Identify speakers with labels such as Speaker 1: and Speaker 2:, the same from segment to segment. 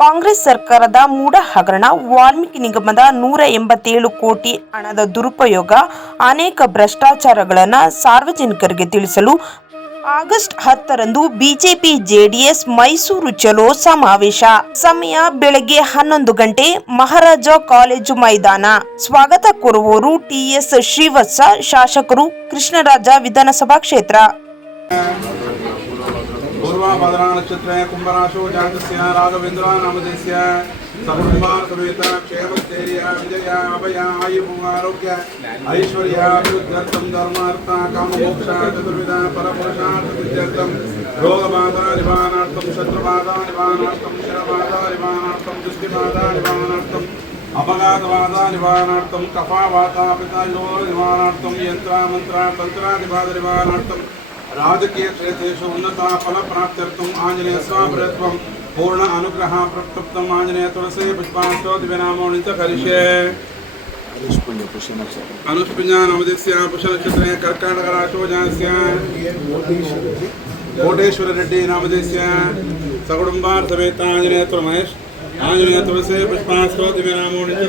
Speaker 1: ಕಾಂಗ್ರೆಸ್ ಸರ್ಕಾರದ ಮೂಡ ಹಗರಣ, ವಾಲ್ಮೀಕಿ ನಿಗಮದ ನೂರ ಎಂಬತ್ತೇಳು ಕೋಟಿ ಹಣದ ದುರುಪಯೋಗ, ಅನೇಕ ಭ್ರಷ್ಟಾಚಾರಗಳನ್ನು ಸಾರ್ವಜನಿಕರಿಗೆ ತಿಳಿಸಲು ಆಗಸ್ಟ್ ಹತ್ತರಂದು ಬಿಜೆಪಿ, ಜೆಡಿಎಸ್, ಮೈಸೂರು ಚಲೋ ಸಮಾವೇಶ. ಸಮಯ ಬೆಳಗ್ಗೆ ಹನ್ನೊಂದು ಗಂಟೆ, ಮಹಾರಾಜ ಕಾಲೇಜು ಮೈದಾನ. ಸ್ವಾಗತ ಕೋರುವವರು ಟಿಎಸ್ ಶ್ರೀವತ್ಸ, ಶಾಸಕರು ಕೃಷ್ಣರಾಜ ವಿಧಾನಸಭಾ ಕ್ಷೇತ್ರ.
Speaker 2: पूर्वाभद्रा नक्षत्रे कुम्भराशो जातस्य राघवेन्द्र नामधेस्य सकुटुम्बार समेत क्षेमस्थैर्य विजय अभय आयुः ऐश्वर्य अभिवृद्ध्यर्थं धर्मार्थ काममोक्ष चतुर्विध परपुरुषार्थ सिद्ध्यर्थं रोगबाधा निवारणार्थं शत्रुबाधा निवारणार्थं शिरबाधा निवारणार्थं दृष्टिबाधा निवारणार्थं अपघातबाधा निवारणार्थं कफावाता पितायो निवारणार्थं यन्त्र मन्त्र तन्त्रादिबाध निवारणार्थं రాజకీయ క్షేత్రేషు ఉన్నత ఫల ప్రాప్త్యర్థం ఆంజనేయ స్వామిత్వం. పూర్ణ అనుగ్రహ ప్రప్తం ఆంజనేయ తులసి పుష్పాష్టోతి వినామో నిత్య కరిషే అనుష్పింజానమదిస్య పుషనక్షత్రే కర్కాటక రాశోజాస్య కోటేశ్వర రెడ్డి నామదేశ్య సకుటుంబార్ సమేత ఆంజనేయ మహేష్ ఆంజనేయ తులసి పుష్పాష్టోతి వినామో నిత్య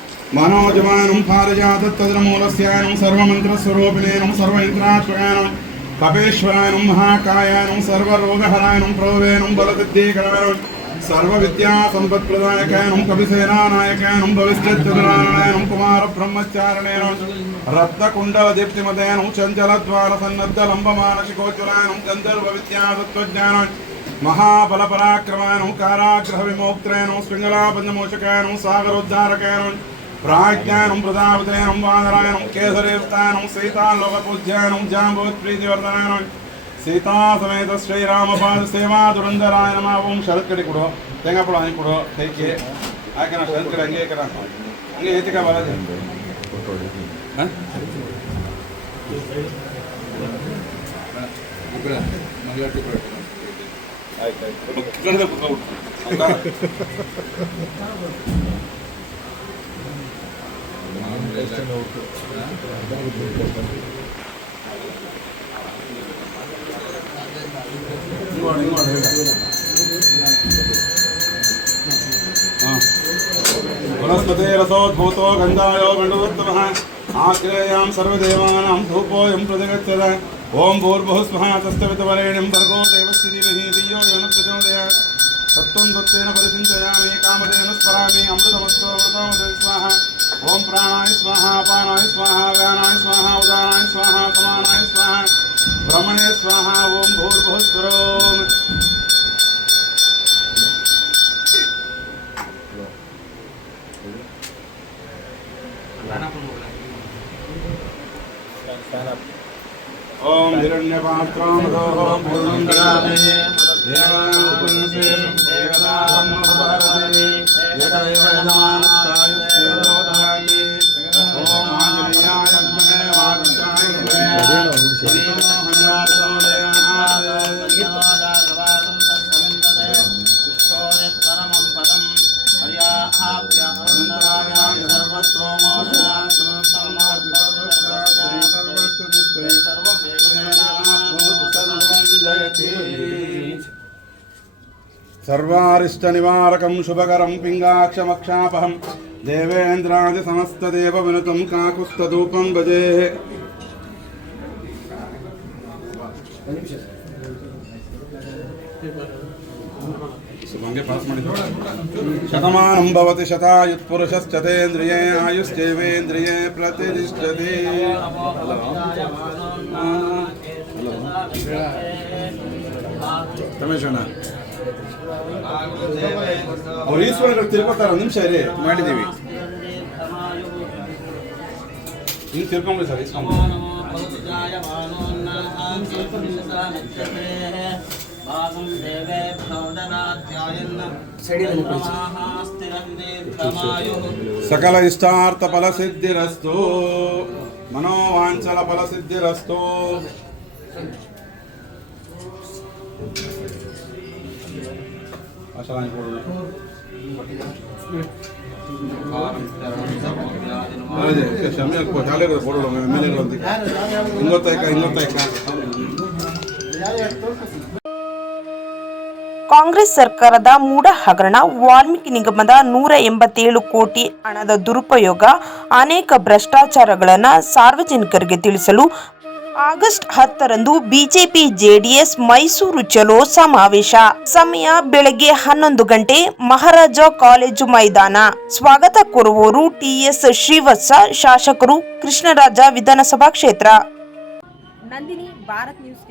Speaker 2: మనోజమానం పారజాతత్తద్రమూలస్యానం సర్వమంత్రస్వరూపిణేనం సర్వయంత్రాత్మకానం కపేశ్వరాయనం మహాకాయానం సర్వరోగహరాయనం ప్రౌరేణం బలవిద్యేకరాయనం సర్వవిద్యాసంపత్ప్రదాయకాయనం కవిసేనానాయకాయనం భవిష్యత్తురాయణం కుమార బ్రహ్మచారణేనం రత్నకుండల దీప్తిమదయనం చంచలద్వార సన్నద్ధ లంబమానసికోచరాయనం గంధర్వ విద్యాసత్వజ్ఞానం మహాబలపరాక్రమాయనం కారాగ్రహ విమోక్త్రాయనం శృంగలాబంధమోషకాయనం సాగరోద్ధారకాయనం ಪ್ರಾಜ್ಞಾನಂ ಪ್ರತಾಪದೇನಂ ವಾದರಾಯಣಂ ಕೇಸರೇತಾನಂ ಸೀತಾಲೋಕಪೂಜ್ಯಾನಂ ಜಾಂಬೂತ್ಪ್ರೀತಿವರ್ಧನಾನಂ ಸೀತಾ ಸಮೇತ ಶ್ರೀರಾಮಪಾದ ಸೇವಾ ದುರಂಧರಾಯ ನಮ. ಓಂ ಶರತ್ ಕಡೆ. ಕೊಡು ತೆಂಗ ಕೊಡು ಹಂಗೆ ಕೊಡು. ಕೈಕೆ ಹಾಕಿ ನಾವು ಶರತ್ ಕಡೆ ಹಂಗೆ ಹಾಕಣ ಹಂಗೆ ಏತಿಕ ಬರೋದು ಆಯ್ತು ಆಯ್ತು. वनस्पते रसोद्भूतो गन्धायो गण्डवोत्तमः आग्रेयां सर्वदेवानां धूपोऽयं प्रतिगच्छत। ॐ भूर्भुः स्वः तस्तवितवरेण्यं भर्गो देवस्य धीमहि धियो यो न प्रचोदयात् तत्त्वं दत्तेन परिचिन्तयामि कामधेन ओम प्राणाय स्वाहा अपानाय स्वाहा व्यानाय स्वाहा उदानाय स्वाहा समानाय स्वाहा ब्रह्मणे स्वाहा ओम भूर्भुस्वरोम ओम हिरण्यपात्रं हिरण्यपात्रों पूर्णं ददामि। देवान् సర్వారిష్టనివారకం శుభకరం పింగాక్షమక్షాపహం. దేవేంద్రాది సమస్తదేవ వినుతం కాకుస్తూపం భజే. శతమానం భవతి శతాయుత్పురుషశ్చతేంద్రియే ఆయుశ్చేవేంద్రియే ప్రతిష్టతి. రమేష్ ಅವ್ರು ಈಶ್ವರಗಳು ತಿರ್ಕೋತಾರ ನಿಮಿಷ ಇರಿ. ಮಾಡಿದೀವಿ. ನೀವು ಸರ್ ಸಕಲ ಇಷ್ಟಾರ್ಥ ಫಲ ಸಿದ್ಧಿರಸ್ತು. ಮನೋವಾಂಚಲ ಫಲ ಸಿದ್ಧಿರಸ್ತು.
Speaker 1: ಕಾಂಗ್ರೆಸ್ ಸರ್ಕಾರದ ಮೂಡ ಹಗರಣ ವಾಲ್ಮೀಕಿ ನಿಗಮದ ನೂರ ಎಂಬತ್ತೇಳು ಕೋಟಿ ಹಣದ ದುರುಪಯೋಗ, ಅನೇಕ ಭ್ರಷ್ಟಾಚಾರಗಳನ್ನು ಸಾರ್ವಜನಿಕರಿಗೆ ತಿಳಿಸಲು ಆಗಸ್ಟ್ ಹತ್ತರಂದು ಬಿಜೆಪಿ ಜೆಡಿಎಸ್ ಮೈಸೂರು ಚಲೋ ಸಮಾವೇಶ. ಸಮಯ ಬೆಳಗ್ಗೆ ಹನ್ನೊಂದು ಗಂಟೆ ಮಹಾರಾಜ ಕಾಲೇಜು ಮೈದಾನ. ಸ್ವಾಗತ ಕೋರುವವರು ಟಿಎಸ್ ಶ್ರೀವತ್ಸ, ಶಾಸಕರು ಕೃಷ್ಣರಾಜ ವಿಧಾನಸಭಾ ಕ್ಷೇತ್ರ. ನಂದಿನಿ, ಭಾರತ್ ನ್ಯೂಸ್